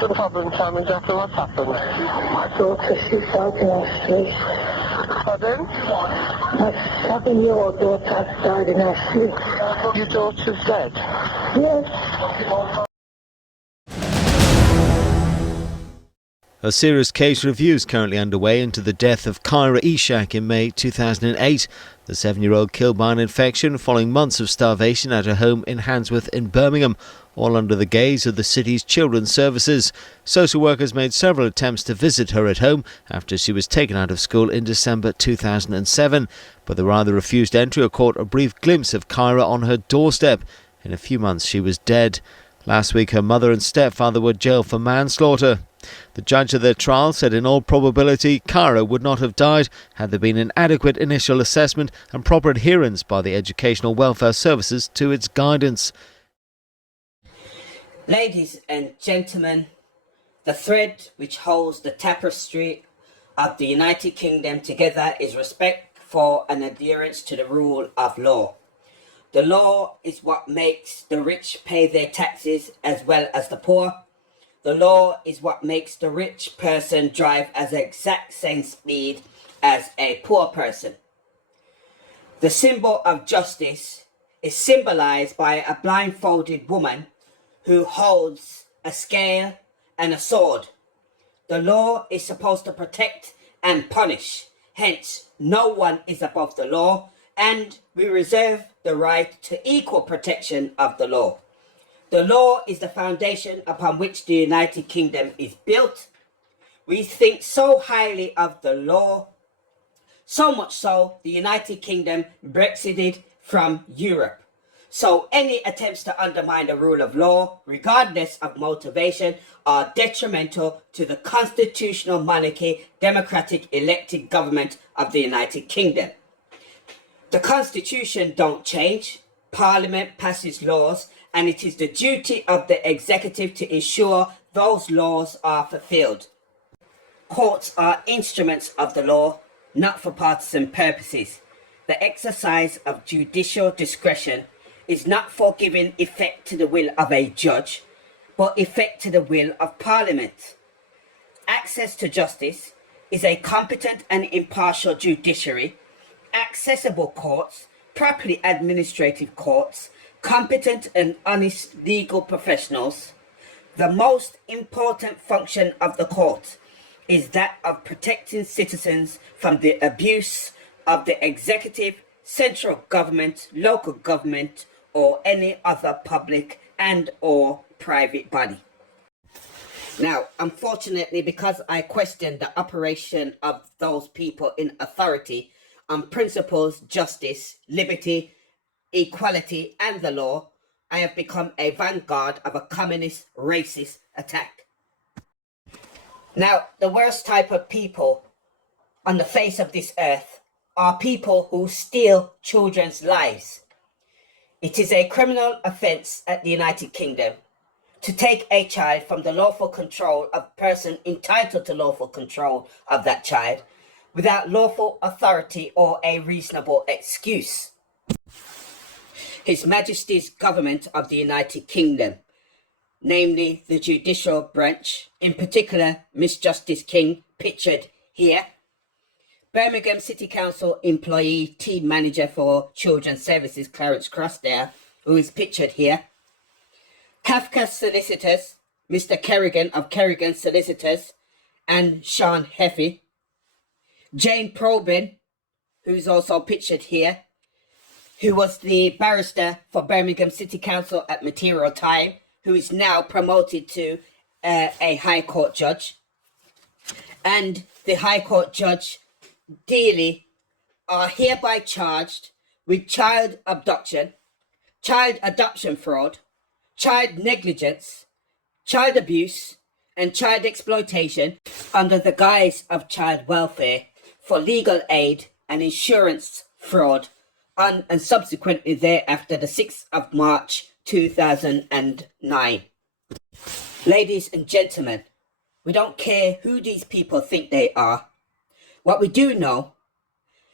The problem, tell me exactly what's happened. My daughter, she's died in her sleep. Pardon? My 7-year-old daughter died in her sleep. Your daughter's dead? Yes. A serious case review is currently underway into the death of Kyra Ishak in May 2008. The 7-year-old killed by an infection following months of starvation at her home in Handsworth in Birmingham, all under the gaze of the city's children's services. Social workers made several attempts to visit her at home after she was taken out of school in December 2007, but they either refused entry or caught a brief glimpse of Kyra on her doorstep. In a few months she was dead. Last week her mother and stepfather were jailed for manslaughter. The judge of their trial said in all probability Kyra would not have died had there been an adequate initial assessment and proper adherence by the Educational Welfare Services to its guidance. Ladies and gentlemen, the thread which holds the tapestry of the United Kingdom together is respect for and adherence to the rule of law. The law is what makes the rich pay their taxes as well as the poor. The law is what makes the rich person drive at the exact same speed as a poor person. The symbol of justice is symbolized by a blindfolded woman who holds a scale and a sword. The law is supposed to protect and punish. Hence, no one is above the law, and we reserve the right to equal protection of the law. The law is the foundation upon which the United Kingdom is built. We think so highly of the law, so much so the United Kingdom Brexited from Europe. So any attempts to undermine the rule of law, regardless of motivation, are detrimental to the constitutional monarchy, democratic elected government of the United Kingdom. The constitution don't change. Parliament passes laws, and it is the duty of the executive to ensure those laws are fulfilled. Courts are instruments of the law, not for partisan purposes. The exercise of judicial discretion is not for giving effect to the will of a judge, but effect to the will of Parliament. Access to justice is a competent and impartial judiciary, accessible courts, properly administrative courts, competent and honest legal professionals. The most important function of the court is that of protecting citizens from the abuse of the executive, central government, local government, or any other public and or private body. Now, unfortunately, because I question the operation of those people in authority on principles, justice, liberty, equality, and the law, I have become a vanguard of a communist, racist attack. Now, the worst type of people on the face of this earth are people who steal children's lives. It is a criminal offence at the United Kingdom to take a child from the lawful control of a person entitled to lawful control of that child without lawful authority or a reasonable excuse. His Majesty's government of the United Kingdom, namely the judicial branch, in particular Miss Justice King, pictured here, Birmingham City Council employee team manager for Children's Services, Clarence Crossdale, who is pictured here, Kafka's solicitors, Mr. Kerrigan of Kerrigan Solicitors, and Sean Heffy, Jane Probin, who's also pictured here, who was the barrister for Birmingham City Council at material time, who is now promoted to a High Court judge, and the High Court judge Dealey are hereby charged with child abduction, child adoption fraud, child negligence, child abuse, and child exploitation under the guise of child welfare for legal aid and insurance fraud on and subsequently thereafter the 6th of March 2009. Ladies and gentlemen, we don't care who these people think they are. What we do know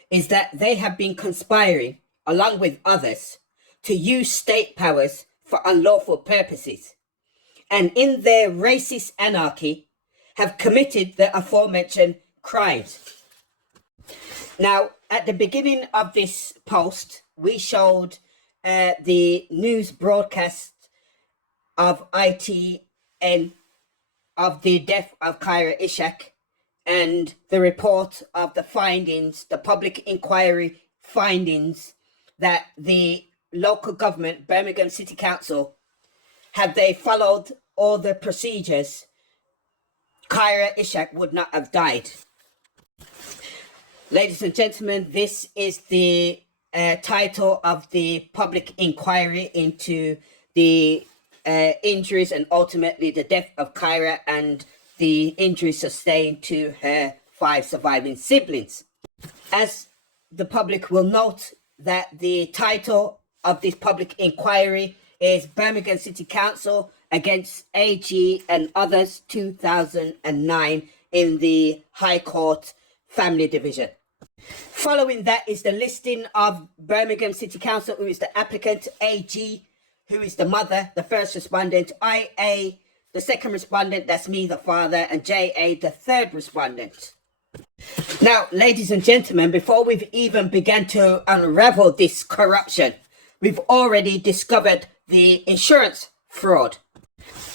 is that they have been conspiring, along with others, to use state powers for unlawful purposes. and in their racist anarchy have committed the aforementioned crimes. Now, at the beginning of this post, we showed the news broadcast of ITN of the death of Kyra Ishak and the report of the findings, the public inquiry findings that the local government, Birmingham City Council, had they followed all the procedures, Kyra Ishak would not have died. Ladies and gentlemen, this is the title of the public inquiry into the injuries and ultimately the death of Kyra and the injuries sustained to her 5 surviving siblings. As the public will note, that the title of this public inquiry is Birmingham City Council against AG and others 2009 in the High Court Family Division. Following that is the listing of Birmingham City Council, who is the applicant, AG, who is the mother, the first respondent, IA, the second respondent, that's me, the father, and JA, the third respondent. Now, ladies and gentlemen, before we've even begun to unravel this corruption, we've already discovered the insurance fraud.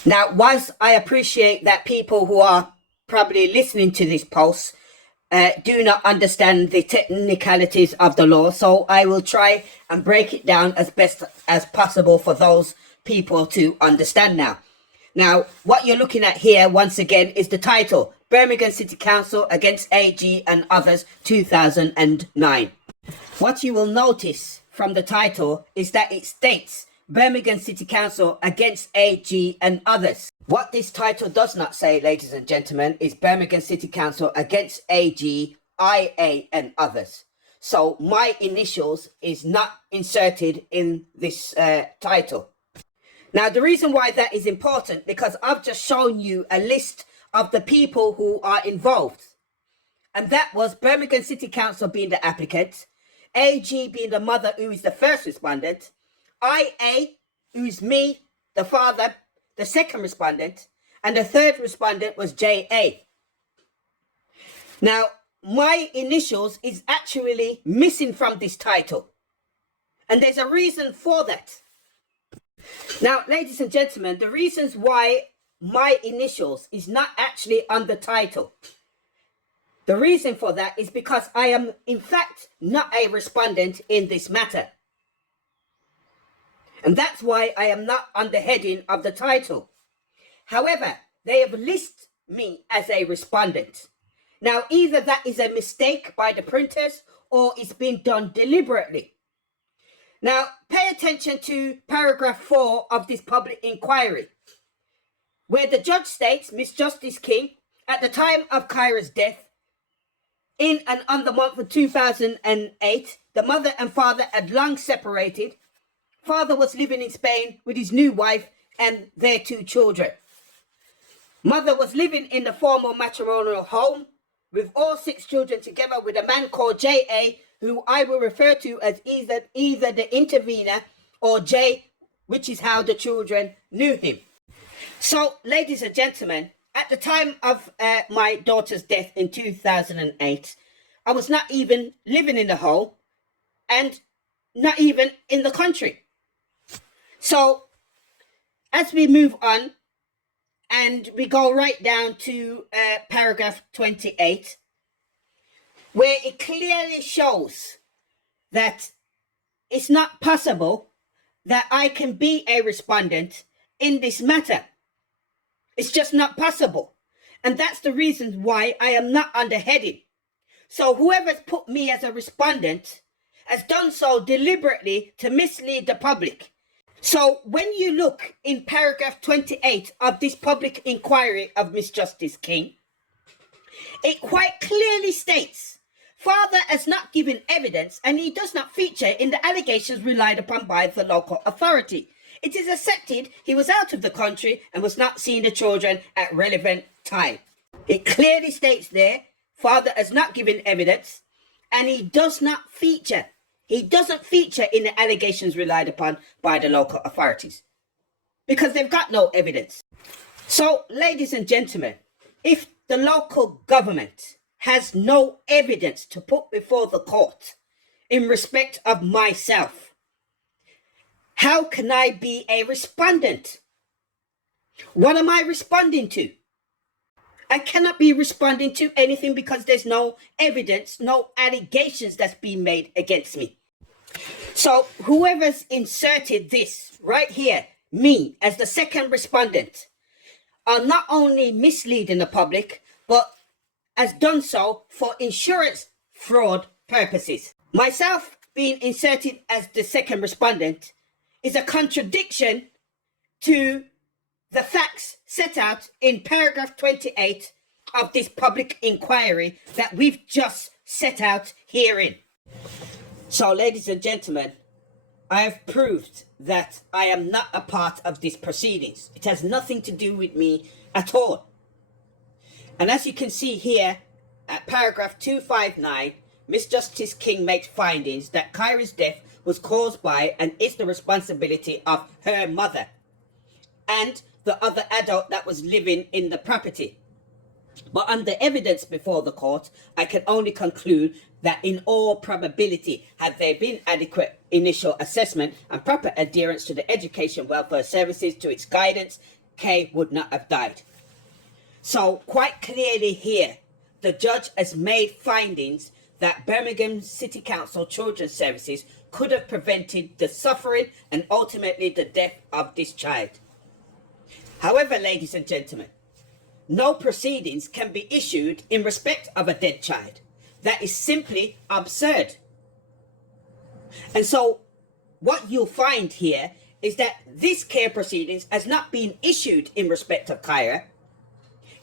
Now, whilst I appreciate that people who are probably listening to this post do not understand the technicalities of the law, so I will try and break it down as best as possible for those people to understand now. Now, what you're looking at here, once again, is the title, Birmingham City Council against AG and others 2009. What you will notice from the title is that it states Birmingham City Council against AG and others. What this title does not say, ladies and gentlemen, is Birmingham City Council against AG, IA and others. So my initials is not inserted in this title. Now, the reason why that is important, because I've just shown you a list of the people who are involved. And that was Birmingham City Council being the applicant, AG being the mother, who is the first respondent, IA, who's me, the father, the second respondent, and the third respondent was JA. Now, my initials is actually missing from this title. And there's a reason for that. Now, ladies and gentlemen, the reasons why my initials is not actually on the title. The reason for that is because I am, in fact, not a respondent in this matter. And that's why I am not on the heading of the title. However, they have listed me as a respondent. Now, either that is a mistake by the printers or it's been done deliberately. Now, pay attention to paragraph 4 of this public inquiry, where the judge states, Miss Justice King, at the time of Kyra's death, in and on the month of 2008, the mother and father had long separated. Father was living in Spain with his new wife and their 2 children. Mother was living in the former matrimonial home with all 6 children together with a man called J.A., who I will refer to as either the intervener or J, which is how the children knew him. So, ladies and gentlemen, at the time of my daughter's death in 2008, I was not even living in the home and not even in the country. So, as we move on and we go right down to paragraph 28, where it clearly shows that it's not possible that I can be a respondent in this matter. It's just not possible. And that's the reason why I am not on the heading. So whoever's put me as a respondent has done so deliberately to mislead the public. So when you look in paragraph 28 of this public inquiry of Miss Justice King, it quite clearly states, Father has not given evidence and he does not feature in the allegations relied upon by the local authority. It is accepted he was out of the country and was not seeing the children at relevant time. It clearly states there, Father has not given evidence and he does not feature. He doesn't feature in the allegations relied upon by the local authorities. because they've got no evidence. So, ladies and gentlemen, if the local government has no evidence to put before the court in respect of myself, how can I be a respondent? What am I responding to? I cannot be responding to anything because there's no evidence, no allegations that's been made against me. So whoever's inserted this right here, me as the second respondent, are not only misleading the public, but has done so for insurance fraud purposes. Myself being inserted as the second respondent is a contradiction to the facts set out in paragraph 28 of this public inquiry that we've just set out herein. So, ladies and gentlemen, I have proved that I am not a part of these proceedings. It has nothing to do with me at all. And as you can see here, at paragraph 259, Miss Justice King makes findings that Kyra's death was caused by and is the responsibility of her mother and the other adult that was living in the property. But under evidence before the court, I can only conclude that in all probability, had there been adequate initial assessment and proper adherence to the education welfare services to its guidance, Kay would not have died. So quite clearly here, the judge has made findings that Birmingham City Council Children's Services could have prevented the suffering and ultimately the death of this child. However, ladies and gentlemen, no proceedings can be issued in respect of a dead child. That is simply absurd. And so what you'll find here is that this care proceedings has not been issued in respect of Kyra.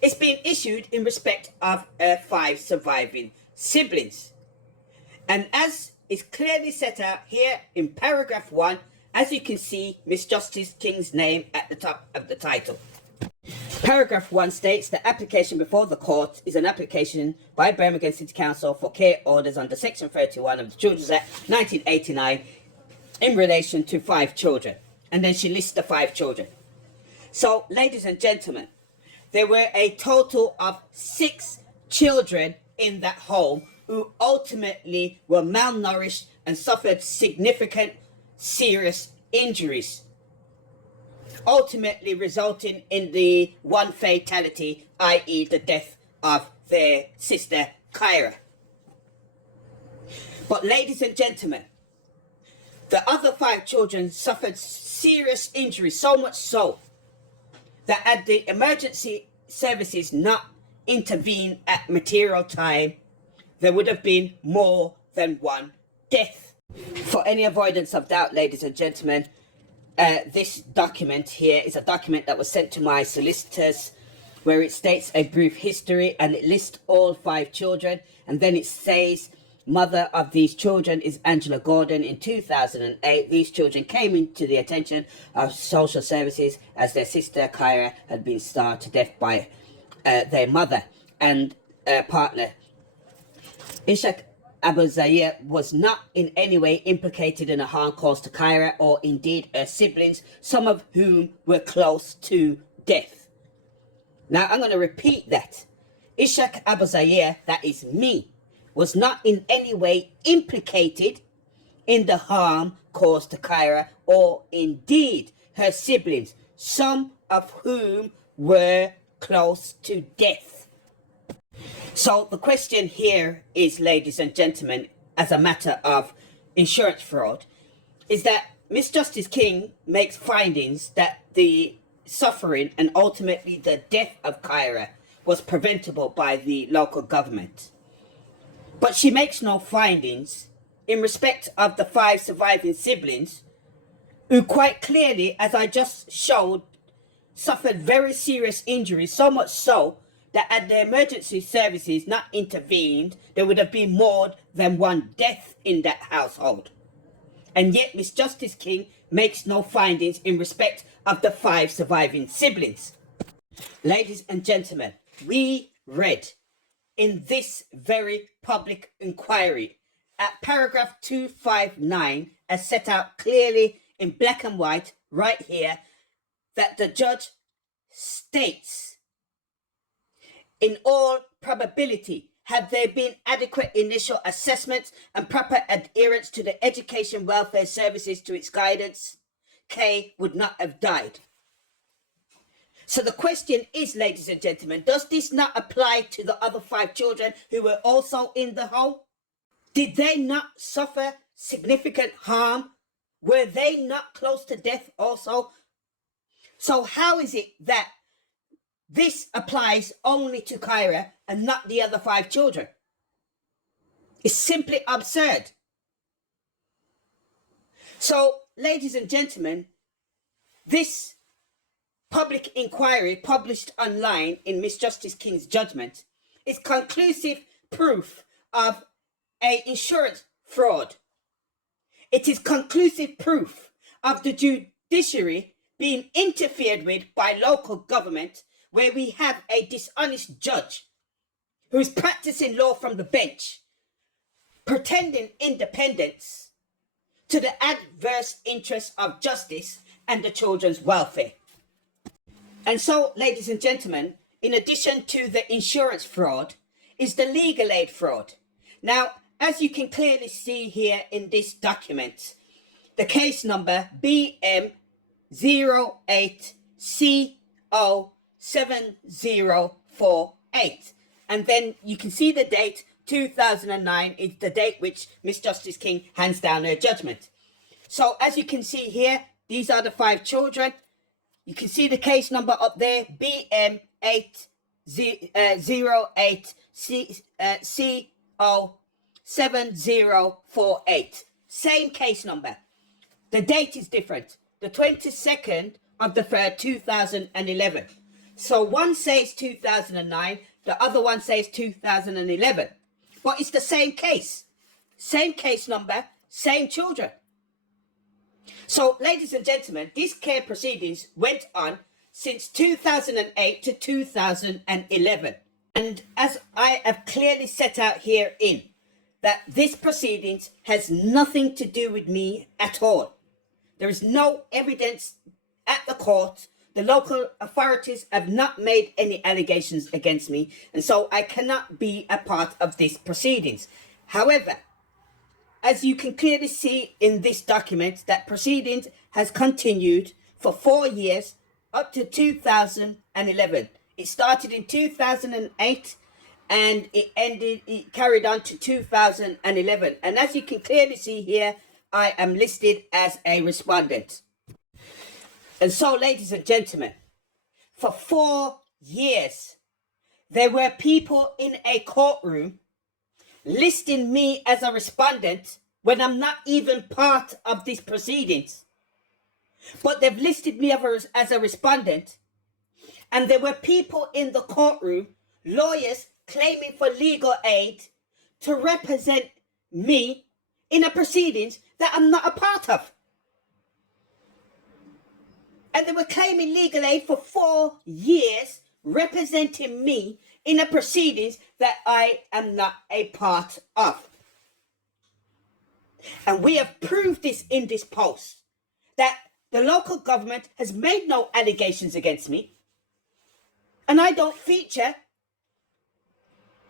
It's been issued in respect of her 5 surviving siblings. And as is clearly set out here in paragraph 1, as you can see, Miss Justice King's name at the top of the title. Paragraph 1 states the application before the court is an application by Birmingham City Council for care orders under Section 31 of the Children's Act 1989 in relation to 5 children. And then she lists the 5 children. So, ladies and gentlemen, there were a total of 6 children in that home who ultimately were malnourished and suffered significant serious injuries, ultimately resulting in the one fatality, i.e. the death of their sister Kyra. But ladies and gentlemen, the other 5 children suffered serious injuries, so much so that had the emergency services not intervened at material time, there would have been more than one death. For any avoidance of doubt, ladies and gentlemen, this document here is a document that was sent to my solicitors where it states a brief history and it lists all 5 children, and then it says mother of these children is Angela Gordon. In 2008, these children came into the attention of social services as their sister Kyra had been starved to death by their mother and partner. Ishak Abu Zaire was not in any way implicated in a harm caused to Kyra or indeed her siblings, some of whom were close to death. Now I'm going to repeat that. Ishak Abu Zaire, that is me, was not in any way implicated in the harm caused to Kyra or indeed her siblings, some of whom were close to death. So the question here is, ladies and gentlemen, as a matter of insurance fraud, is that Miss Justice King makes findings that the suffering and ultimately the death of Kyra was preventable by the local government. But she makes no findings in respect of the 5 surviving siblings who quite clearly, as I just showed, suffered very serious injuries, so much so that had the emergency services not intervened, there would have been more than one death in that household. And yet Miss Justice King makes no findings in respect of the 5 surviving siblings. Ladies and gentlemen, we read in this very public inquiry at paragraph 259, as set out clearly in black and white right here, that the judge states, in all probability, have there been adequate initial assessments and proper adherence to the education welfare services to its guidance, Kay would not have died. So the question is, ladies and gentlemen, does this not apply to the other 5 children who were also in the home? Did they not suffer significant harm? Were they not close to death also? So how is it that this applies only to Kyra and not the other 5 children? It's simply absurd. So, ladies and gentlemen, this public inquiry published online in Miss Justice King's judgment is conclusive proof of an insurance fraud. It is conclusive proof of the judiciary being interfered with by local government, where we have a dishonest judge who is practicing law from the bench, pretending independence to the adverse interests of justice and the children's welfare. And so, ladies and gentlemen, in addition to the insurance fraud, is the legal aid fraud. Now, as you can clearly see here in this document, the case number BM08CO7048. And then you can see the date, 2009 is the date which Miss Justice King hands down her judgment. So as you can see here, these are the 5 children. You can see the case number up there, BM808CO7048. Same case number. The date is different. The 22nd of the 3rd, 2011. So one says 2009, the other one says 2011. But it's the same case. Same case number, same children. So, ladies and gentlemen, these care proceedings went on since 2008 to 2011. And as I have clearly set out herein, that this proceedings has nothing to do with me at all. There is no evidence at the court. The local authorities have not made any allegations against me, and so I cannot be a part of these proceedings. However, as you can clearly see in this document, that proceedings has continued for 4 years up to 2011. It started in 2008 and it carried on to 2011. And as you can clearly see here, I am listed as a respondent. And so, ladies and gentlemen, for 4 years, there were people in a courtroom listing me as a respondent when I'm not even part of these proceedings. But they've listed me as a respondent, and there were people in the courtroom, lawyers claiming for legal aid to represent me in a proceedings that I'm not a part of. And they were claiming legal aid for 4 years, representing me in a proceedings that I am not a part of. And we have proved this in this post, that the local government has made no allegations against me, and I don't feature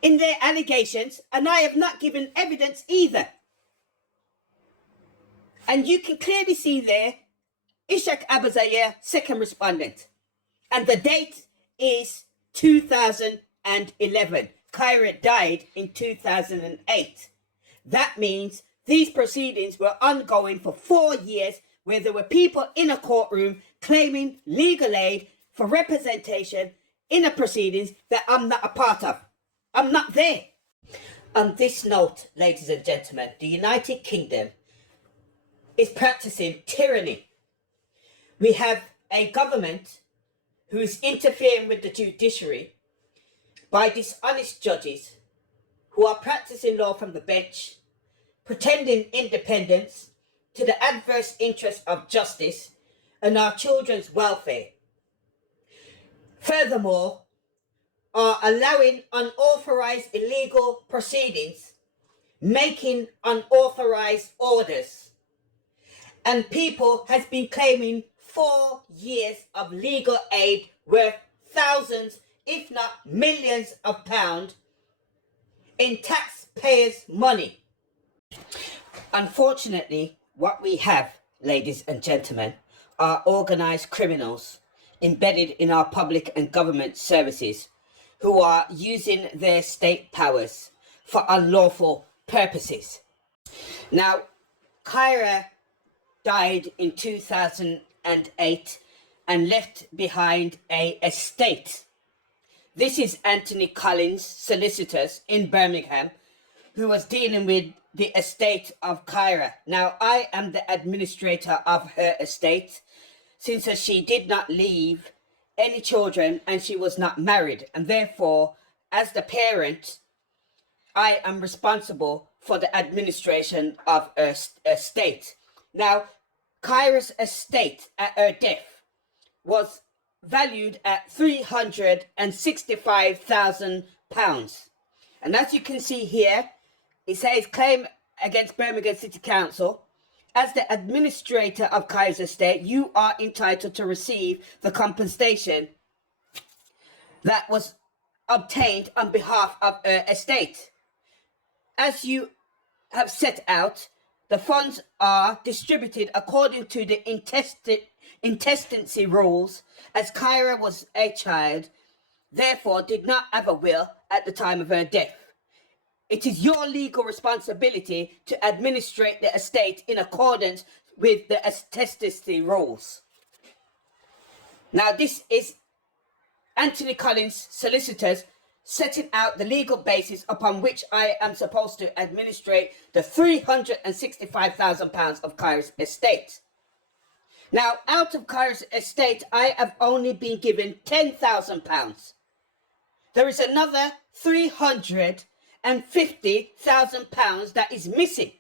in their allegations, and I have not given evidence either. And you can clearly see there, Ishak Abazayer, second respondent, and the date is 2011. Kyra died in 2008. That means these proceedings were ongoing for 4 years, where there were people in a courtroom claiming legal aid for representation in a proceedings that I'm not a part of. I'm not there. On this note, ladies and gentlemen, the United Kingdom is practicing tyranny. We have a government who is interfering with the judiciary by dishonest judges who are practicing law from the bench, pretending independence to the adverse interests of justice and our children's welfare. Furthermore, are allowing unauthorized illegal proceedings, making unauthorized orders, and people has been claiming 4 years of legal aid worth thousands, if not millions of pounds in taxpayers' money. Unfortunately, what we have, ladies and gentlemen, are organised criminals embedded in our public and government services who are using their state powers for unlawful purposes. Now, Kyra died in 2008 and left behind an estate. This is Anthony Collins, solicitors in Birmingham, who was dealing with the estate of Kyra. Now, I am the administrator of her estate, since she did not leave any children and she was not married. And therefore, as the parent, I am responsible for the administration of her estate. Now, Kyra's estate at her death was valued at £365,000. And as you can see here, it says claim against Birmingham City Council. As the administrator of Kyra's estate, you are entitled to receive the compensation that was obtained on behalf of her estate. As you have set out, the funds are distributed according to the intestacy rules, as Kyra was a child, therefore did not have a will at the time of her death. It is your legal responsibility to administrate the estate in accordance with the intestacy rules. Now, this is Anthony Collins, solicitors, setting out the legal basis upon which I am supposed to administrate the £365,000 of Kyra's estate. Now, out of Kyra's estate, I have only been given £10,000. There is another £350,000 that is missing.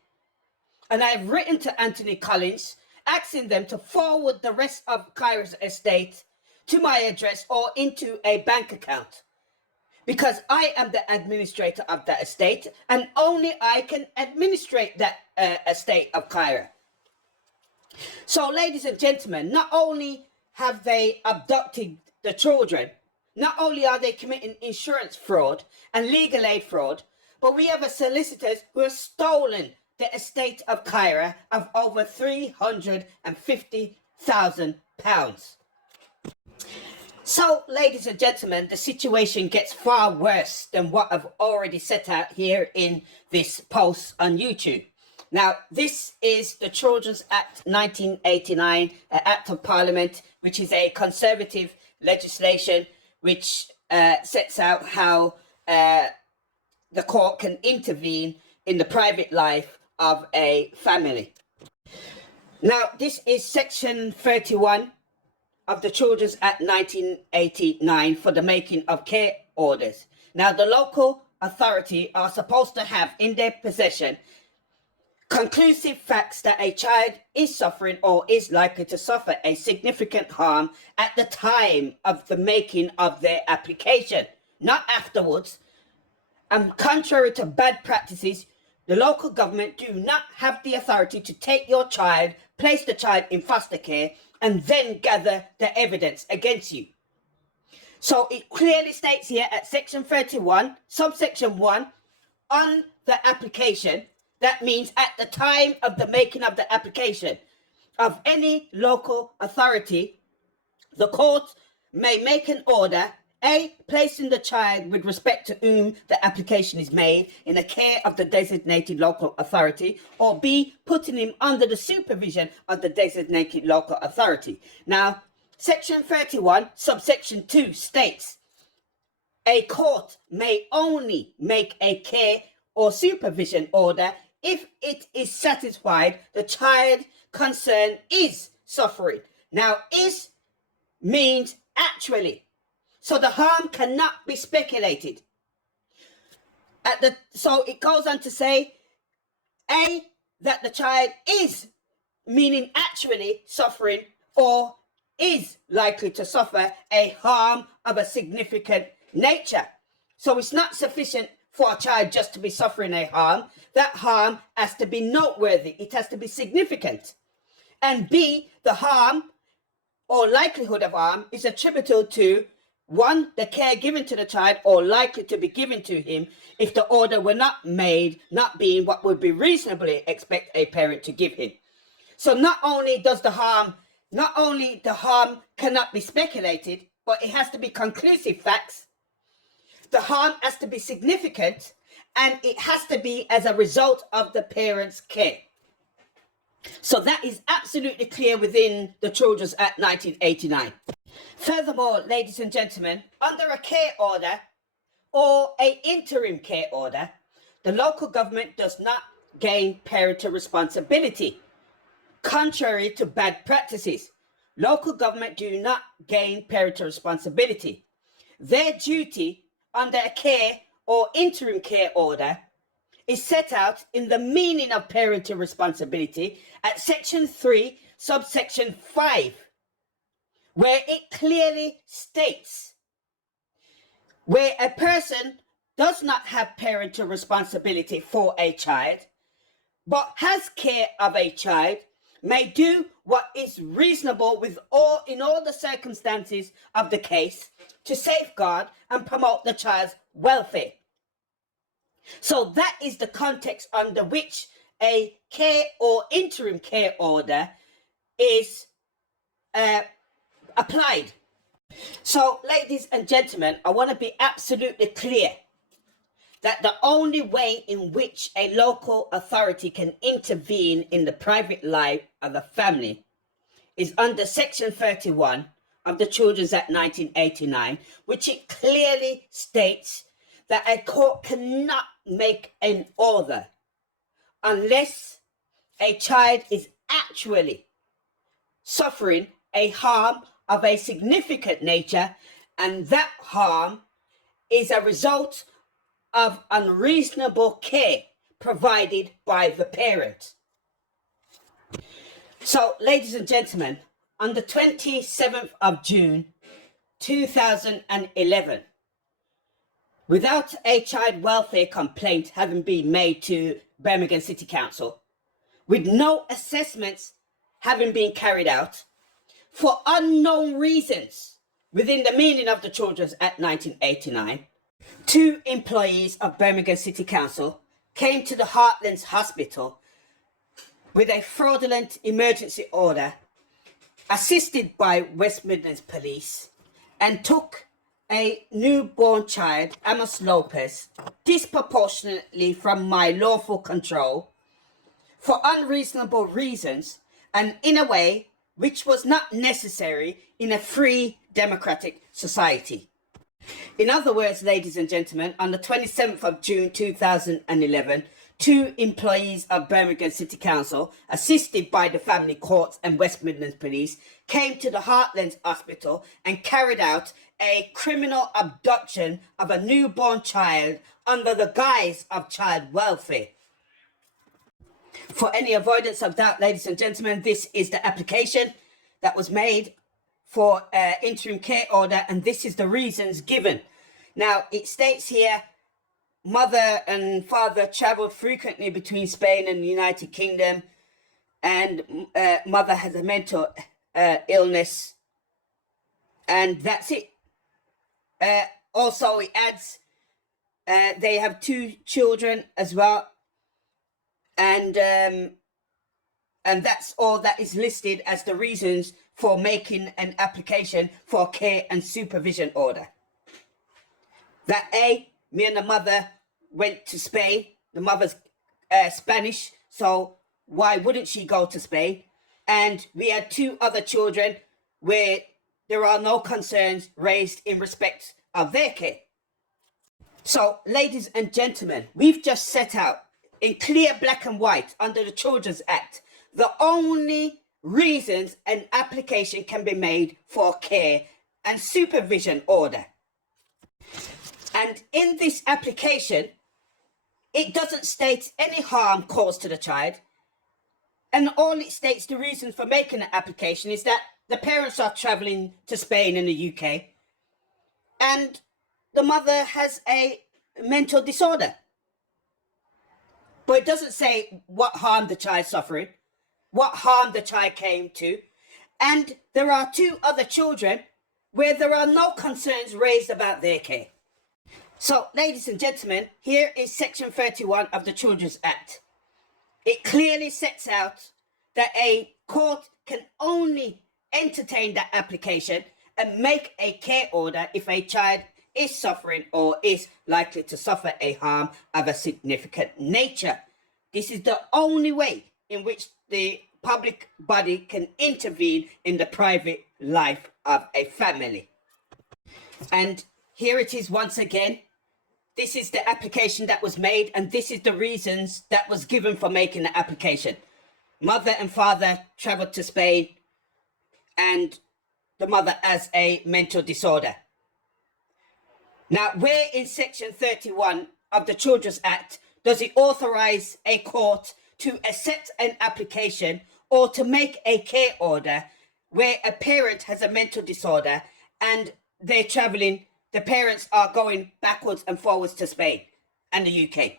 And I have written to Anthony Collins, asking them to forward the rest of Kyra's estate to my address or into a bank account, because I am the administrator of that estate and only I can administrate that estate of Kyra. So, ladies and gentlemen, not only have they abducted the children, not only are they committing insurance fraud and legal aid fraud, but we have a solicitors who have stolen the estate of Kyra of over £350,000. So, ladies and gentlemen, the situation gets far worse than what I've already set out here in this post on YouTube. Now, this is the Children's Act 1989, an Act of Parliament, which is a conservative legislation which sets out how the court can intervene in the private life of a family. Now, this is Section 31 of the Children's Act 1989 for the making of care orders. Now, the local authority are supposed to have in their possession conclusive facts that a child is suffering or is likely to suffer a significant harm at the time of the making of their application, not afterwards. And contrary to bad practices, the local government do not have the authority to take your child, place the child in foster care, and then gather the evidence against you. So it clearly states here at Section 31, subsection 1, on the application, that means at the time of the making of the application of any local authority, the court may make an order, A, placing the child with respect to whom the application is made in the care of the designated local authority, or B, putting him under the supervision of the designated local authority. Now, Section 31, subsection 2 states, a court may only make a care or supervision order if it is satisfied the child concerned is suffering. Now, is means actually. So the harm cannot be speculated. So it goes on to say, A, that the child is, meaning actually suffering, or is likely to suffer a harm of a significant nature. So it's not sufficient for a child just to be suffering a harm. That harm has to be noteworthy. It has to be significant. And B, the harm or likelihood of harm is attributable to 1. The care given to the child or likely to be given to him if the order were not made, not being what would be reasonably expect a parent to give him. So not only the harm cannot be speculated, but it has to be conclusive facts. The harm has to be significant, and it has to be as a result of the parent's care. So that is absolutely clear within the Children's Act 1989. Furthermore, ladies and gentlemen, under a care order or an interim care order, the local government does not gain parental responsibility. Contrary to bad practices, local government do not gain parental responsibility. Their duty under a care or interim care order is set out in the meaning of parental responsibility at section 3, subsection 5, where it clearly states where a person does not have parental responsibility for a child, but has care of a child, may do what is reasonable in all the circumstances of the case to safeguard and promote the child's welfare. So that is the context under which a care or interim care order is applied. So, ladies and gentlemen, I want to be absolutely clear that the only way in which a local authority can intervene in the private life of a family is under Section 31 of the Children's Act 1989, which it clearly states that a court cannot make an order unless a child is actually suffering a harm of a significant nature, and that harm is a result of unreasonable care provided by the parent. So, ladies and gentlemen, on the 27th of June 2011, without a child welfare complaint having been made to Birmingham City Council, with no assessments having been carried out, for unknown reasons within the meaning of the Children's Act 1989, 2 employees of Birmingham City Council came to the Heartlands Hospital with a fraudulent emergency order, assisted by West Midlands Police, and took a newborn child, Amos Lopez, disproportionately from my lawful control for unreasonable reasons and in a way which was not necessary in a free democratic society. In other words, ladies and gentlemen, on the 27th of June 2011, 2 employees of Birmingham City Council, assisted by the Family Courts and West Midlands Police, came to the Heartlands Hospital and carried out a criminal abduction of a newborn child under the guise of child welfare. For any avoidance of doubt, ladies and gentlemen, this is the application that was made for interim care order, and this is the reasons given. Now, it states here, mother and father travelled frequently between Spain and the United Kingdom, and mother has a mental illness, and that's it. Also, it adds they have 2 children as well, and that's all that is listed as the reasons for making an application for care and supervision order. That me and the mother went to Spain. The mother's Spanish, so why wouldn't she go to Spain? And we had 2 other children where there are no concerns raised in respect of their care. So, ladies and gentlemen, we've just set out in clear black and white under the Children's Act the only reasons an application can be made for care and supervision order. And in this application, it doesn't state any harm caused to the child. And all it states, the reason for making an application, is that the parents are travelling to Spain and the UK, and the mother has a mental disorder. But it doesn't say what harm the child suffered, what harm the child came to, And there are 2 other children where there are no concerns raised about their care. So, ladies and gentlemen, here is Section 31 of the Children's Act. It clearly sets out that a court can only entertain that application and make a care order if a child is suffering or is likely to suffer a harm of a significant nature. This is the only way in which the public body can intervene in the private life of a family. And here it is once again. This is the application that was made, and this is the reasons that was given for making the application. Mother and father traveled to Spain, and the mother has a mental disorder. Now, where in Section 31 of the Children's Act does it authorize a court to accept an application or to make a care order where a parent has a mental disorder and they're traveling, the parents are going backwards and forwards to Spain and the UK?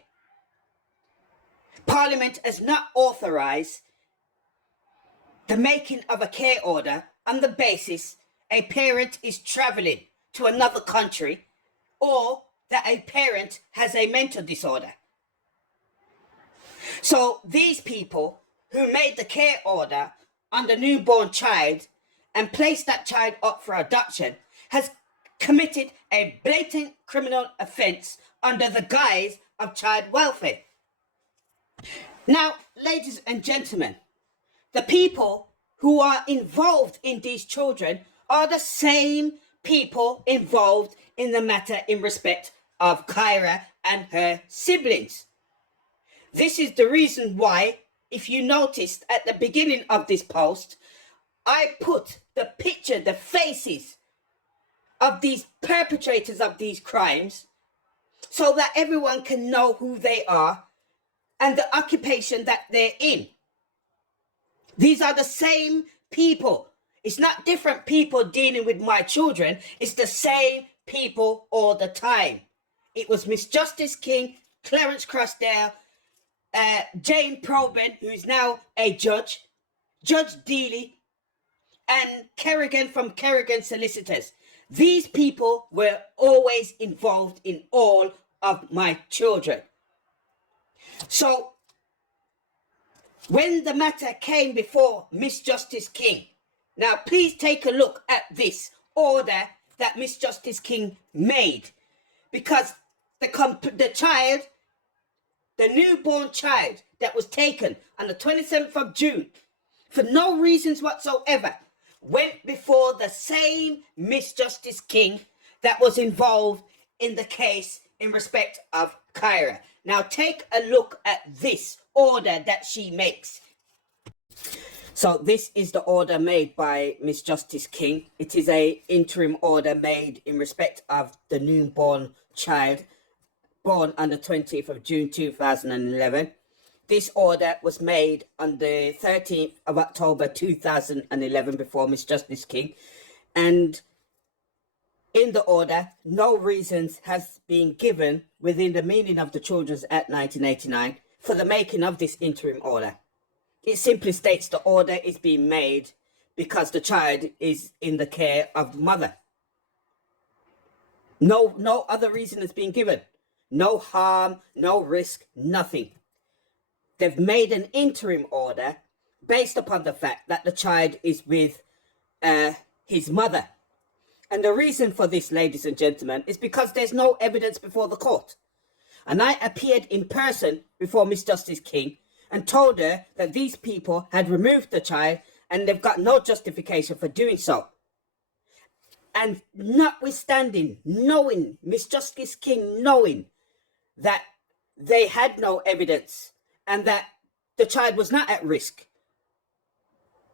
Parliament has not authorised the making of a care order on the basis a parent is travelling to another country or that a parent has a mental disorder. So these people who made the care order on the newborn child and placed that child up for adoption has committed a blatant criminal offence under the guise of child welfare. Now, ladies and gentlemen, the people who are involved in these children are the same people involved in the matter in respect of Kyra and her siblings. This is the reason why, if you noticed at the beginning of this post, I put the picture, the faces of these perpetrators of these crimes so that everyone can know who they are and the occupation that they're in. These are the same people. It's not different people dealing with my children. It's the same people all the time. It was Miss Justice King, Clarence Crossdale, Jane Probin, who is now a judge, Judge Dealey, and Kerrigan from Kerrigan Solicitors. These people were always involved in all of my children. So, when the matter came before Miss Justice King, now please take a look at this order that Miss Justice King made, because the child, the newborn child that was taken on the 27th of June, for no reasons whatsoever, went before the same Miss Justice King that was involved in the case in respect of Kyra. Now take a look at this order that she makes. So this is the order made by Miss Justice King. It is a interim order made in respect of the newborn child born on the 20th of June 2011. This order was made on the 13th of October 2011 before Miss Justice King, and in the order, no reasons has been given within the meaning of the Children's Act 1989 for the making of this interim order. It simply states the order is being made because the child is in the care of the mother. No other reason has been given. No harm, no risk, nothing. They've made an interim order based upon the fact that the child is with his mother. And the reason for this, ladies and gentlemen, is because there's no evidence before the court. And I appeared in person before Miss Justice King and told her that these people had removed the child and they've got no justification for doing so. And notwithstanding, knowing, Miss Justice King knowing that they had no evidence and that the child was not at risk,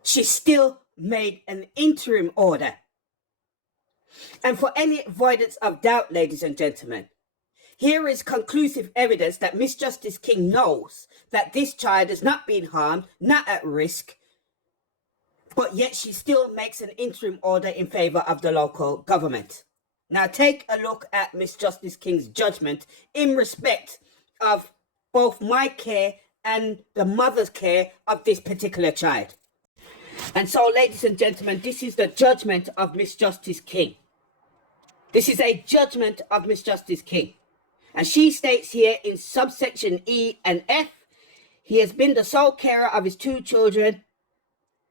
she still made an interim order. And for any avoidance of doubt, ladies and gentlemen, here is conclusive evidence that Miss Justice King knows that this child has not been harmed, not at risk, but yet she still makes an interim order in favour of the local government. Now take a look at Miss Justice King's judgment in respect of both my care and the mother's care of this particular child. And so, ladies and gentlemen, this is the judgment of Miss Justice King. This is a judgment of Miss Justice King. And she states here in subsection E and F, he has been the sole carer of his two children,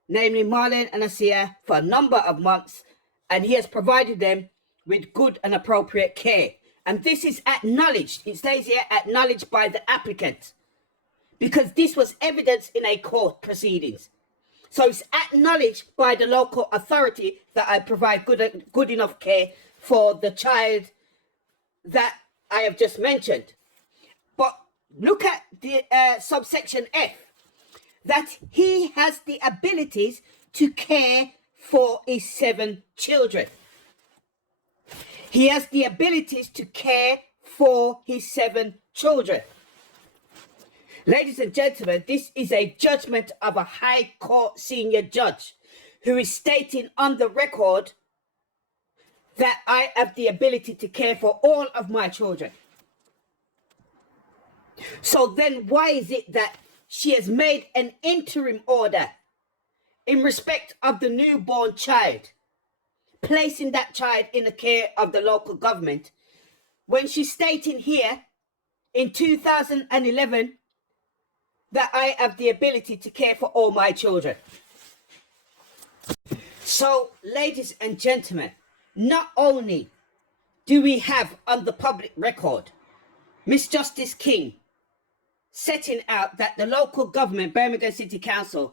namely Marlene and Asia, for a number of months, and he has provided them with good and appropriate care. And this is acknowledged, it stays here, acknowledged by the applicant, because this was evidence in a court proceedings. So it's acknowledged by the local authority that I provide good enough care for the child that I have just mentioned. But look at the subsection F, that he has the abilities to care for his 7 children. He has the abilities to care for his 7 children. Ladies and gentlemen, this is a judgment of a High Court senior judge who is stating on the record that I have the ability to care for all of my children. So then why is it that she has made an interim order in respect of the newborn child, placing that child in the care of the local government, when she's stating here in 2011 that I have the ability to care for all my children? So, ladies and gentlemen, not only do we have on the public record Miss Justice King setting out that the local government, Birmingham City Council,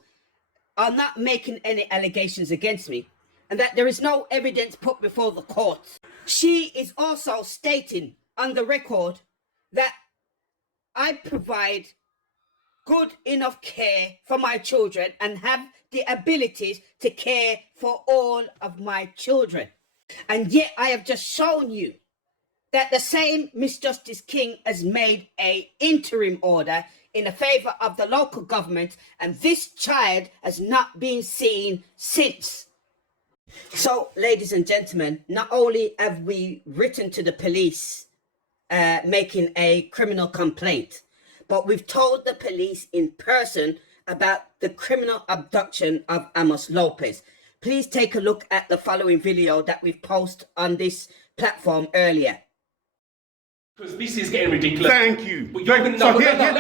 are not making any allegations against me, and that there is no evidence put before the court. She is also stating on the record that I provide good enough care for my children and have the abilities to care for all of my children. And yet I have just shown you that the same Miss Justice King has made an interim order in favour of the local government, and this child has not been seen since. So, ladies and gentlemen, not only have we written to the police making a criminal complaint, but we've told the police in person about the criminal abduction of Amos Lopez. Please take a look at the following video that we've posted on this platform earlier. Because this is getting ridiculous. Thank you. Let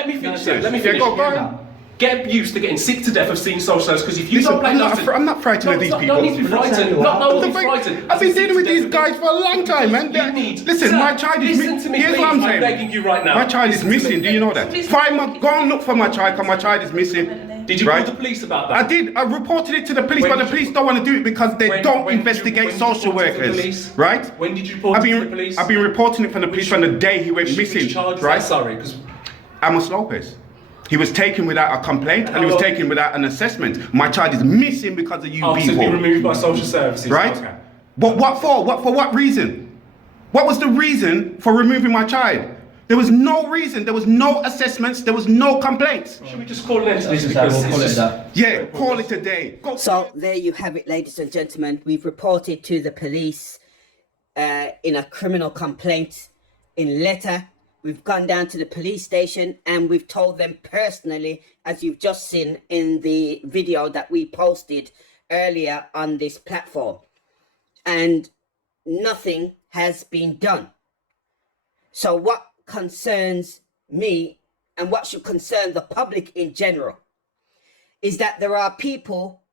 me finish. Let me finish. Go on. Get used to getting sick to death of seeing social service, because if you don't play I'm not frightened of these people. Don't need to be frightened. No one needs to be frightened. I've been dealing with these guys for a long time, man. Listen, my child is missing. Here's what I'm saying. I'm begging you right now. My child is missing. Do you know that? 5 months. Go and look for my child, because my child is missing. Did you call the police about that? I did. I reported it to the police, but the police don't want to do it because they don't investigate social workers. Right? When did you report it to the police? I've been reporting it from the police from the day he went missing. Right? Sorry, because Amos Lopez. He was taken without a complaint and he was taken without an assessment. My child is missing because of you people. So he's been removed by social services. Right? Okay. But what for? For what reason? What was the reason for removing my child? There was no reason. There was no assessments. There was no complaints. Should we just call it into this? Because yeah, call it a day. So there you have it, ladies and gentlemen. We've reported to the police in a criminal complaint in letter. We've gone down to the police station and we've told them personally, as you've just seen in the video that we posted earlier on this platform. And nothing has been done. So what concerns me, and what should concern the public in general, is that there are people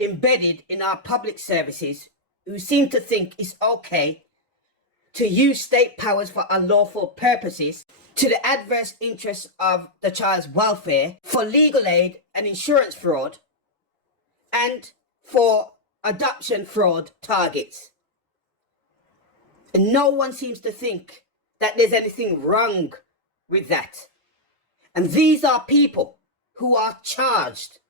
embedded in our public services who seem to think it's okay to use state powers for unlawful purposes to the adverse interests of the child's welfare, for legal aid and insurance fraud, and for adoption fraud targets. And no one seems to think that there's anything wrong with that. And these are people who are charged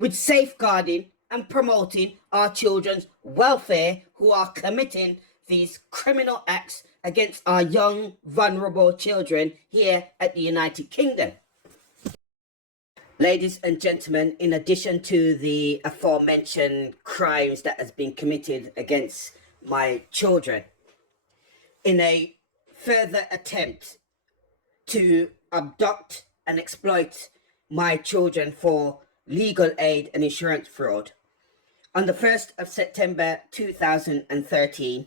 with safeguarding and promoting our children's welfare, who are committing these criminal acts against our young, vulnerable children here at the United Kingdom. Ladies and gentlemen, in addition to the aforementioned crimes that has been committed against my children, in a further attempt to abduct and exploit my children for legal aid and insurance fraud. On the 1st of September 2013,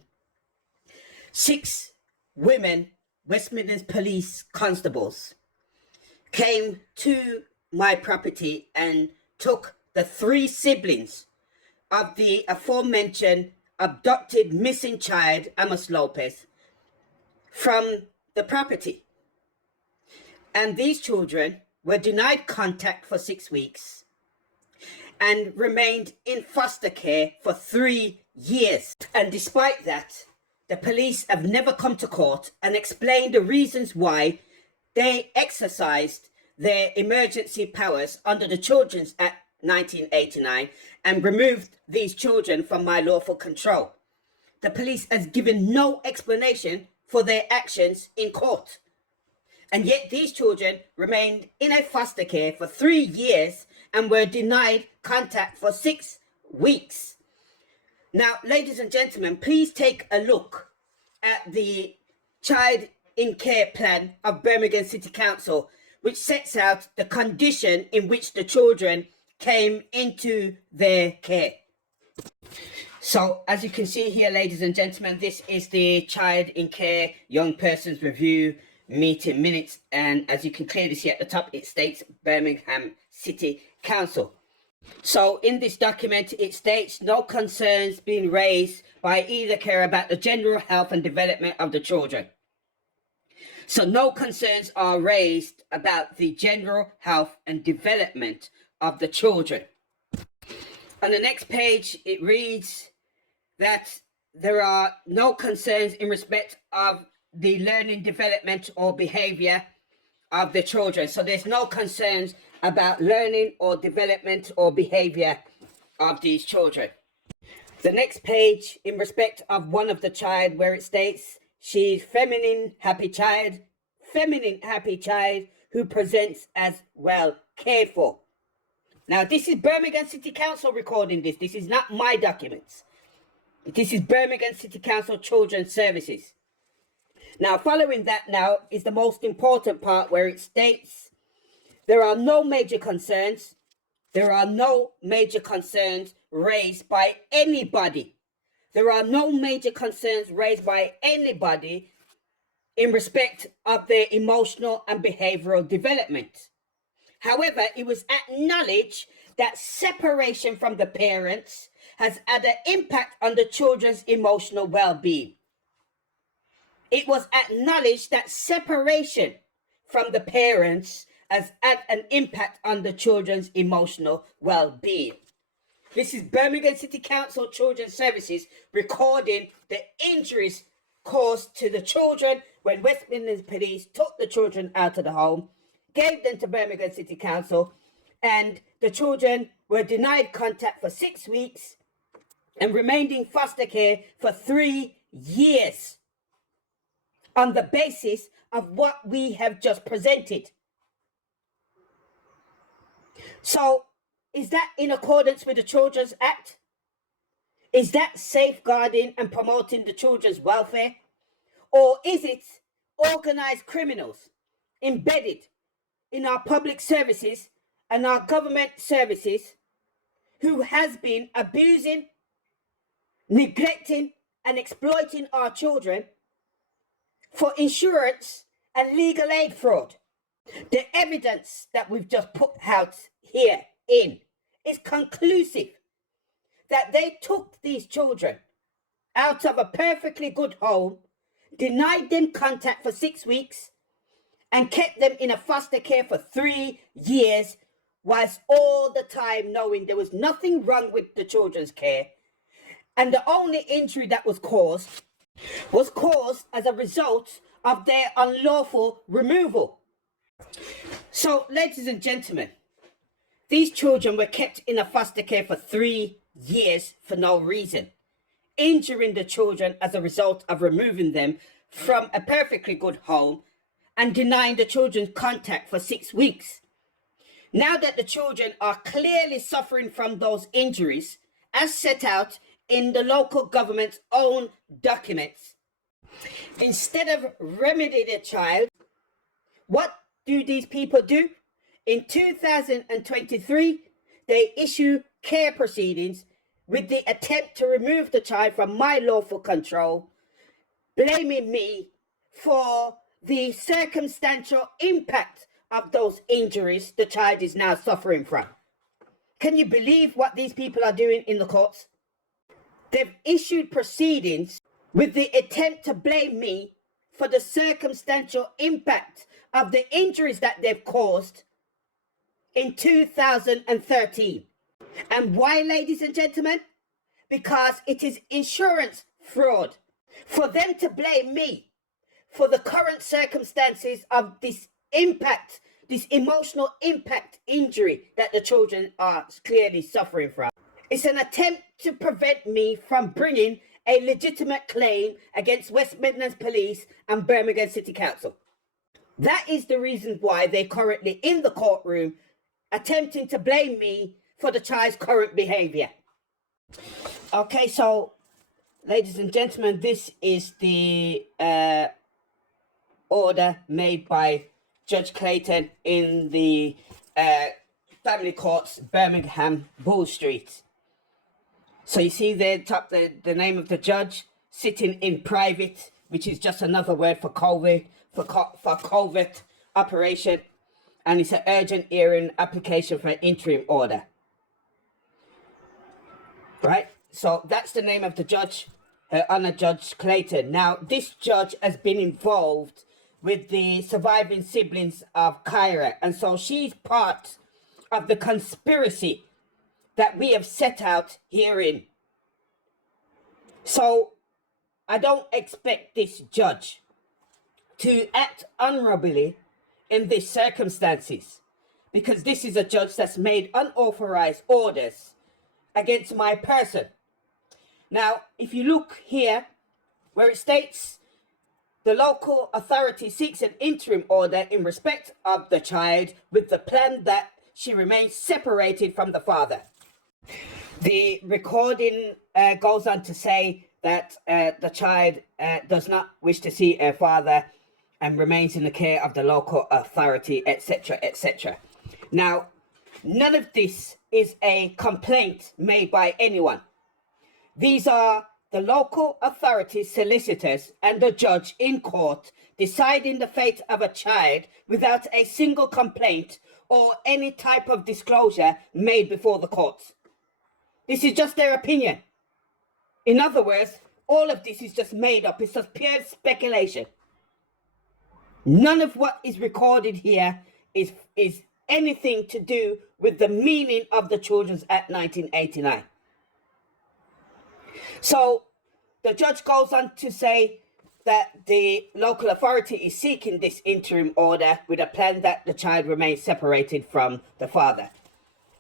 6 women West Midlands police constables came to my property and took the 3 siblings of the aforementioned abducted missing child, Amos Lopez, from the property. And these children were denied contact for 6 weeks and remained in foster care for 3 years. And despite that, the police have never come to court and explained the reasons why they exercised their emergency powers under the Children's Act 1989 and removed these children from my lawful control. The police has given no explanation for their actions in court. And yet these children remained in a foster care for 3 years and were denied contact for 6 weeks. Now, ladies and gentlemen, please take a look at the Child in Care Plan of Birmingham City Council, which sets out the condition in which the children came into their care. So, as you can see here, ladies and gentlemen, this is the Child in Care Young Persons Review meeting minutes, and as you can clearly see at the top, it states Birmingham City Council. So in this document, it states no concerns being raised by either care about the general health and development of the children. So no concerns are raised about the general health and development of the children. On the next page, it reads that there are no concerns in respect of the learning, development or behavior of the children. So there's no concerns about learning or development or behavior of these children. The next page, in respect of one of the child, where it states she's feminine happy child who presents as well cared for. Now this is Birmingham City Council recording this. This is not my documents. This is Birmingham City Council Children's Services. Now, following that now is the most important part, where it states there are no major concerns. There are no major concerns raised by anybody. There are no major concerns raised by anybody in respect of their emotional and behavioral development. However, it was acknowledged that separation from the parents has had an impact on the children's emotional well-being. It was acknowledged that separation from the parents has had an impact on the children's emotional well-being. This is Birmingham City Council Children's Services recording the injuries caused to the children when West Midlands Police took the children out of the home, gave them to Birmingham City Council, and the children were denied contact for 6 weeks and remained in foster care for 3 years. On the basis of what we have just presented. So, is that in accordance with the Children's Act? Is that safeguarding and promoting the children's welfare? Or is it organized criminals embedded in our public services and our government services who has been abusing, neglecting and exploiting our children for insurance and legal aid fraud? The evidence that we've just put out here is conclusive that they took these children out of a perfectly good home, denied them contact for 6 weeks, and kept them in a foster care for 3 years, whilst all the time knowing there was nothing wrong with the children's care. And the only injury that was caused as a result of their unlawful removal. So, ladies and gentlemen, these children were kept in a foster care for 3 years for no reason, injuring the children as a result of removing them from a perfectly good home and denying the children contact for 6 weeks. Now that the children are clearly suffering from those injuries, as set out in the local government's own documents, instead of remedying the child, what do these people do? In 2023, they issue care proceedings with the attempt to remove the child from my lawful control, blaming me for the circumstantial impact of those injuries the child is now suffering from. Can you believe what these people are doing in the courts? They've issued proceedings with the attempt to blame me for the circumstantial impact of the injuries that they've caused in 2013. And why, ladies and gentlemen? Because it is insurance fraud. For them to blame me for the current circumstances of this impact, this emotional impact injury that the children are clearly suffering from. It's an attempt to prevent me from bringing a legitimate claim against West Midlands Police and Birmingham City Council. That is the reason why they're currently in the courtroom attempting to blame me for the child's current behavior. Okay, so ladies and gentlemen, this is the order made by Judge Clayton in the family courts, Birmingham, Bull Street. So you see there top the name of the judge sitting in private, which is just another word for COVID, for covert operation, and it's an urgent hearing application for an interim order. Right? So that's the name of the judge, Her Honor Judge Clayton. Now, this judge has been involved with the surviving siblings of Kyra, and so she's part of the conspiracy that we have set out herein. So I don't expect this judge to act honorably in these circumstances, because this is a judge that's made unauthorized orders against my person. Now, if you look here where it states the local authority seeks an interim order in respect of the child with the plan that she remains separated from the father. The recording goes on to say that the child does not wish to see her father and remains in the care of the local authority, etc., etc. Now, none of this is a complaint made by anyone. These are the local authorities, solicitors, and the judge in court deciding the fate of a child without a single complaint or any type of disclosure made before the courts. This is just their opinion. In other words, all of this is just made up. It's just pure speculation. None of what is recorded here is anything to do with the meaning of the Children's Act 1989. So the judge goes on to say that the local authority is seeking this interim order with a plan that the child remains separated from the father.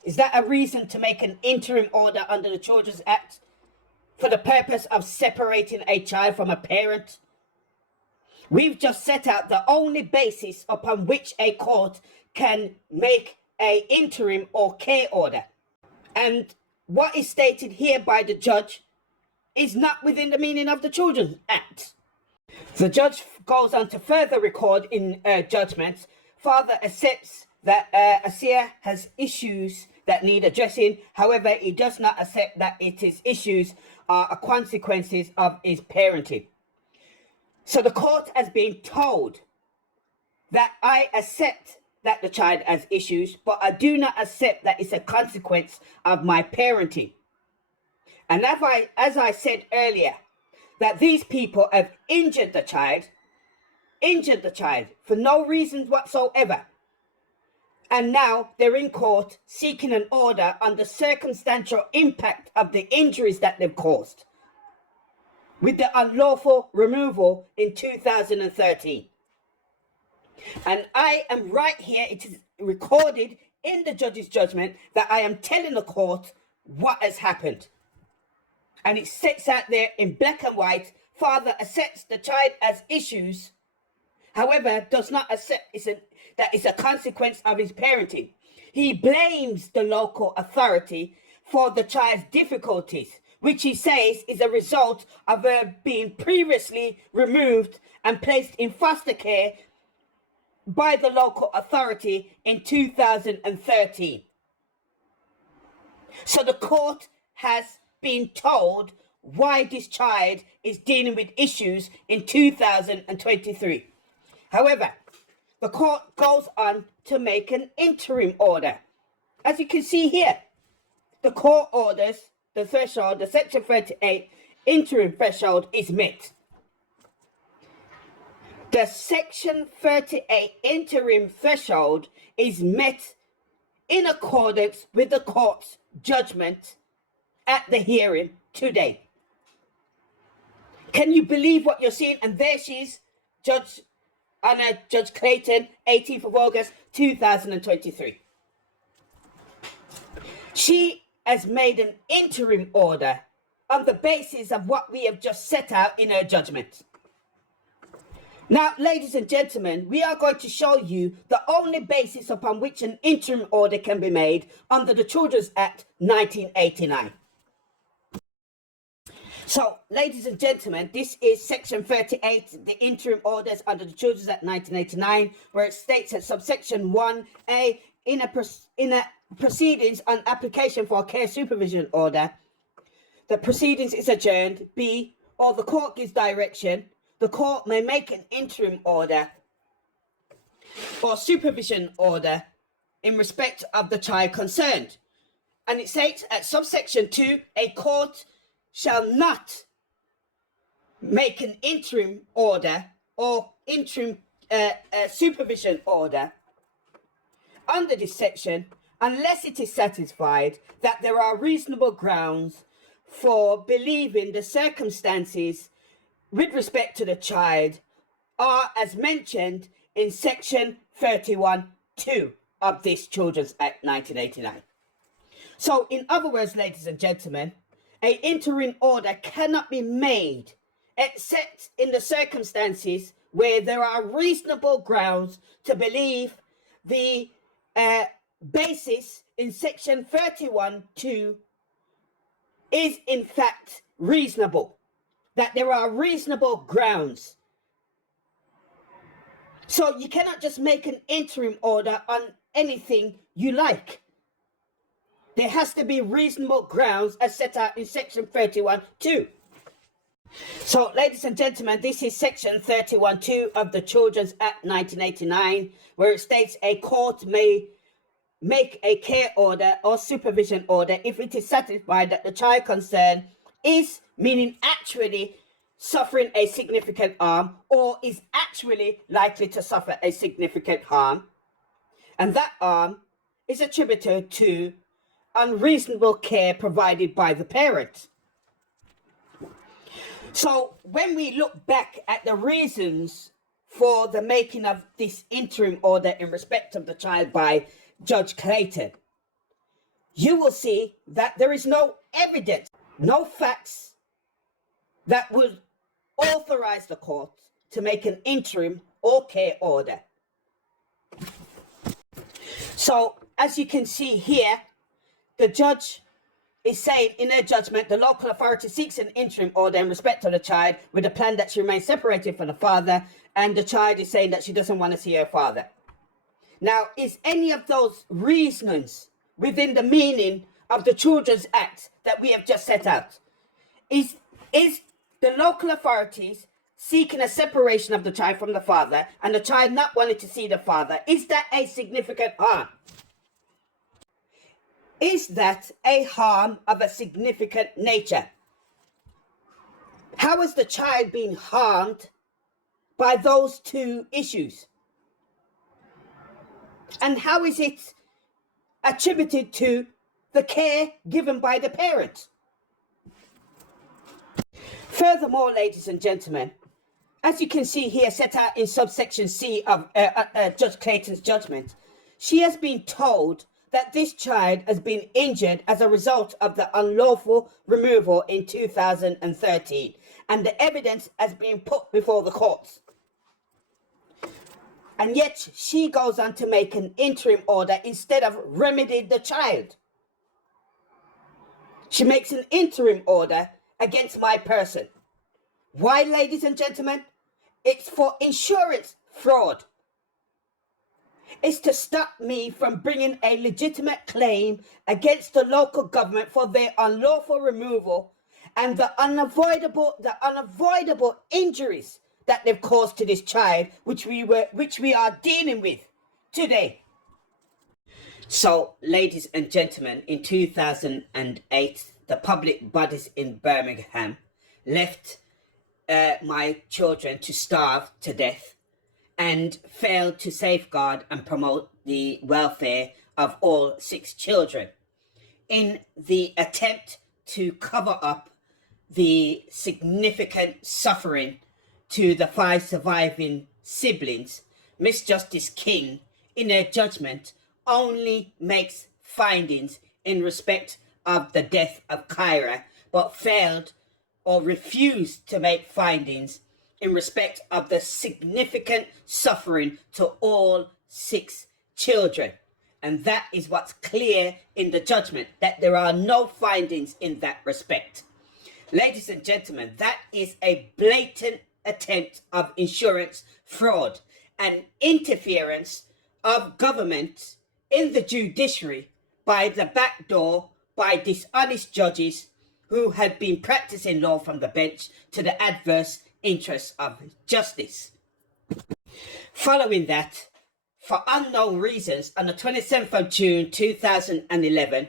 Is that a reason to make an interim order under the Children's Act for the purpose of separating a child from a parent? We've just set out the only basis upon which a court can make an interim or care order. And what is stated here by the judge is not within the meaning of the Children's Act. The judge goes on to further record in judgment, father accepts that Asia has issues that need addressing. However, he does not accept that his issues are consequences of his parenting. So the court has been told that I accept that the child has issues, but I do not accept that it's a consequence of my parenting. And as I said earlier, that these people have injured the child for no reason whatsoever. And now they're in court seeking an order on the circumstantial impact of the injuries that they've caused with the unlawful removal in 2013. And I am right here, it is recorded in the judge's judgment that I am telling the court what has happened. And it sits out there in black and white. Father accepts the child has issues, however, does not accept that it's a consequence of his parenting. He blames the local authority for the child's difficulties, which he says is a result of her being previously removed and placed in foster care by the local authority in 2013. So the court has been told why this child is dealing with issues in 2023. However, the court goes on to make an interim order. As you can see here, the court orders the threshold, the Section 38 interim threshold is met. The Section 38 interim threshold is met in accordance with the court's judgment at the hearing today. Can you believe what you're seeing? And there she is, Judge Clayton, 18th of August, 2023. She has made an interim order on the basis of what we have just set out in her judgment. Now, ladies and gentlemen, we are going to show you the only basis upon which an interim order can be made under the Children's Act 1989. So, ladies and gentlemen, this is Section 38, the interim orders under the Children's Act 1989, where it states that subsection 1A, in a proceedings on application for a care supervision order, the proceedings is adjourned. B, or the court gives direction, the court may make an interim order or supervision order in respect of the child concerned. And it states at subsection 2, a court shall not make an interim order or interim supervision order under this section unless it is satisfied that there are reasonable grounds for believing the circumstances with respect to the child are as mentioned in Section 31(2) of this Children's Act 1989. So, in other words, ladies and gentlemen, an interim order cannot be made except in the circumstances where there are reasonable grounds to believe the basis in Section 31(2) is in fact reasonable, that there are reasonable grounds. So you cannot just make an interim order on anything you like. There has to be reasonable grounds as set out in Section 31(2). So, ladies and gentlemen, this is Section 31(2) of the Children's Act 1989, where it states a court may make a care order or supervision order if it is satisfied that the child concerned is, meaning actually, suffering a significant harm or is actually likely to suffer a significant harm, and that harm is attributed to unreasonable care provided by the parent. So when we look back at the reasons for the making of this interim order in respect of the child by Judge Clayton, you will see that there is no evidence, no facts that would authorize the court to make an interim or care order. So as you can see here, the judge is saying in their judgment, the local authority seeks an interim order in respect of the child with a plan that she remains separated from the father, and the child is saying that she doesn't want to see her father. Now, is any of those reasons within the meaning of the Children's Act that we have just set out? Is the local authorities seeking a separation of the child from the father and the child not wanting to see the father, is that a significant harm? Is that a harm of a significant nature? How is the child being harmed by those two issues? And how is it attributed to the care given by the parent? Furthermore, ladies and gentlemen, as you can see here set out in subsection C of Judge Clayton's judgment, she has been told that this child has been injured as a result of the unlawful removal in 2013, and the evidence has been put before the courts. And yet she goes on to make an interim order instead of remedying the child. She makes an interim order against my person. Why, ladies and gentlemen? It's for insurance fraud. is to stop me from bringing a legitimate claim against the local government for their unlawful removal and the unavoidable injuries that they've caused to this child, which we are dealing with today. So, ladies and gentlemen, in 2008, the public bodies in Birmingham left my children to starve to death and failed to safeguard and promote the welfare of all 6 children in the attempt to cover up the significant suffering to the 5 surviving siblings. Miss Justice King, in her judgment, only makes findings in respect of the death of Kyra, but failed or refused to make findings in respect of the significant suffering to all 6 children. And that is what's clear in the judgment, that there are no findings in that respect. Ladies and gentlemen, that is a blatant attempt of insurance fraud and interference of government in the judiciary by the back door, by dishonest judges who had been practicing law from the bench to the adverse interests of justice. Following that, for unknown reasons, on the 27th of June 2011,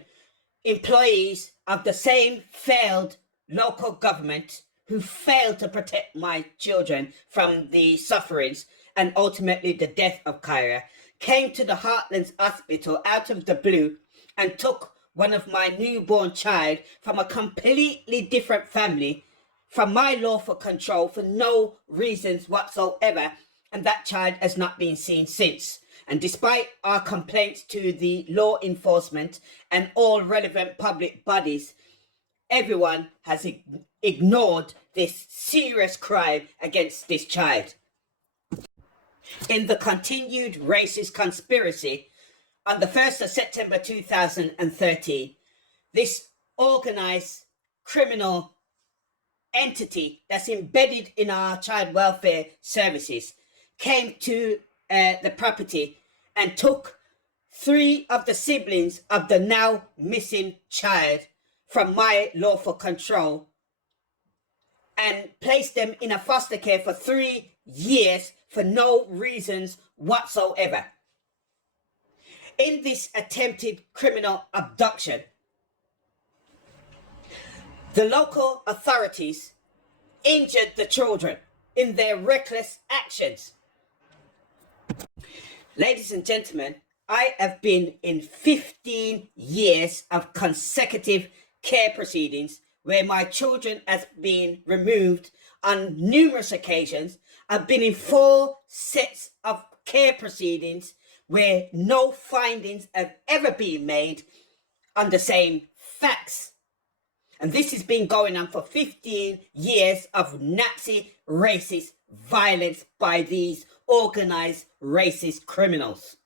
employees of the same failed local government who failed to protect my children from the sufferings and ultimately the death of Kyra came to the Heartlands Hospital out of the blue and took one of my newborn child from a completely different family from my lawful control for no reasons whatsoever, and that child has not been seen since. And despite our complaints to the law enforcement and all relevant public bodies, everyone has ignored this serious crime against this child. In the continued racist conspiracy, on the 1st of September 2013, this organized criminal entity that's embedded in our child welfare services came to the property and took 3 of the siblings of the now missing child from my lawful control and placed them in a foster care for 3 years for no reasons whatsoever. In this attempted criminal abduction, the local authorities injured the children in their reckless actions. Ladies and gentlemen, I have been in 15 years of consecutive care proceedings where my children has been removed on numerous occasions. I've been in 4 sets of care proceedings where no findings have ever been made on the same facts. And this has been going on for 15 years of Nazi racist violence by these organized racist criminals.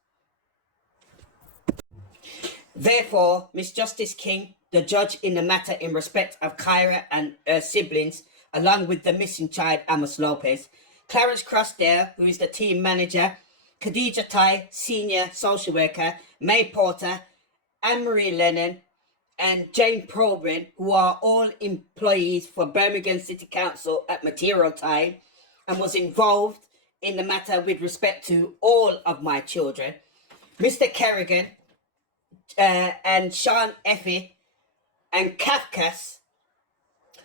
Therefore, Miss Justice King, the judge in the matter in respect of Kyra and her siblings, along with the missing child Amos Lopez, Clarence Crossdale, who is the team manager, Khadija Tai, senior social worker, May Porter, Anne-Marie Lennon, and Jane Probin, who are all employees for Birmingham City Council at material time, and was involved in the matter with respect to all of my children. Mr. Kerrigan and Sean Effie and Kafkas,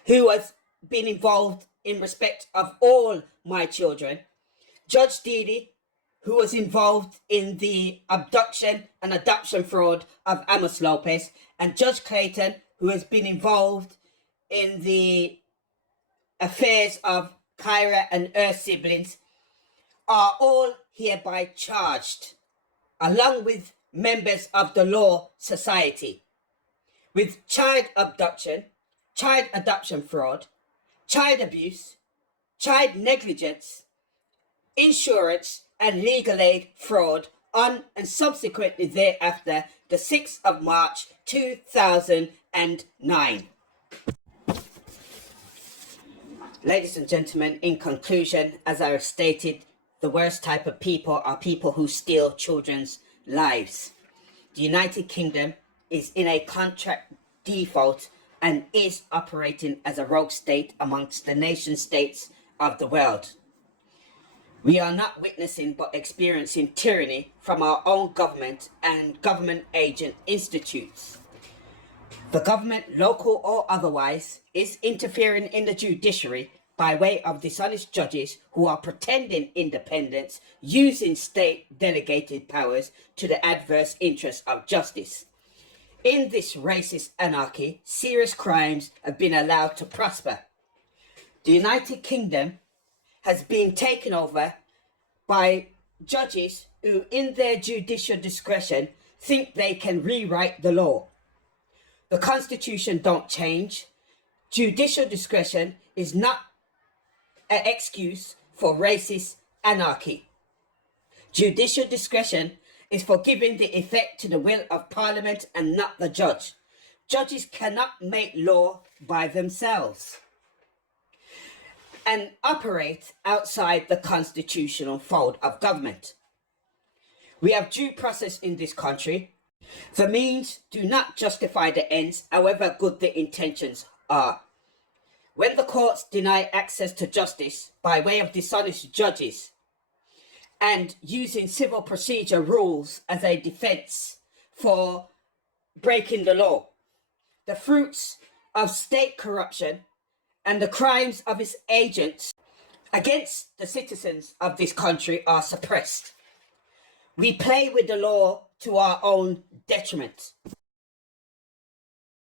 who has been involved in respect of all my children. Judge Didi, who was involved in the abduction and adoption fraud of Amos Lopez, and Judge Clayton, who has been involved in the affairs of Kyra and her siblings, are all hereby charged, along with members of the Law Society, with child abduction, child adoption fraud, child abuse, child negligence, insurance, and legal aid fraud on and subsequently thereafter the 6th of March 2009. Ladies and gentlemen, in conclusion, as I have stated, the worst type of people are people who steal children's lives. The United Kingdom is in a contract default and is operating as a rogue state amongst the nation states of the world. We are not witnessing but experiencing tyranny from our own government and government agent institutes. The government, local or otherwise, is interfering in the judiciary by way of dishonest judges who are pretending independence, using state delegated powers to the adverse interests of justice. In this racist anarchy, serious crimes have been allowed to prosper. The United Kingdom has been taken over by judges who, in their judicial discretion, think they can rewrite the law. The Constitution don't change. Judicial discretion is not an excuse for racist anarchy. Judicial discretion is for giving the effect to the will of Parliament and not the judge. Judges cannot make law by themselves and operate outside the constitutional fold of government. We have due process in this country. The means do not justify the ends, however good the intentions are. When the courts deny access to justice by way of dishonest judges and using civil procedure rules as a defense for breaking the law, the fruits of state corruption and the crimes of its agents against the citizens of this country are suppressed. We play with the law to our own detriment.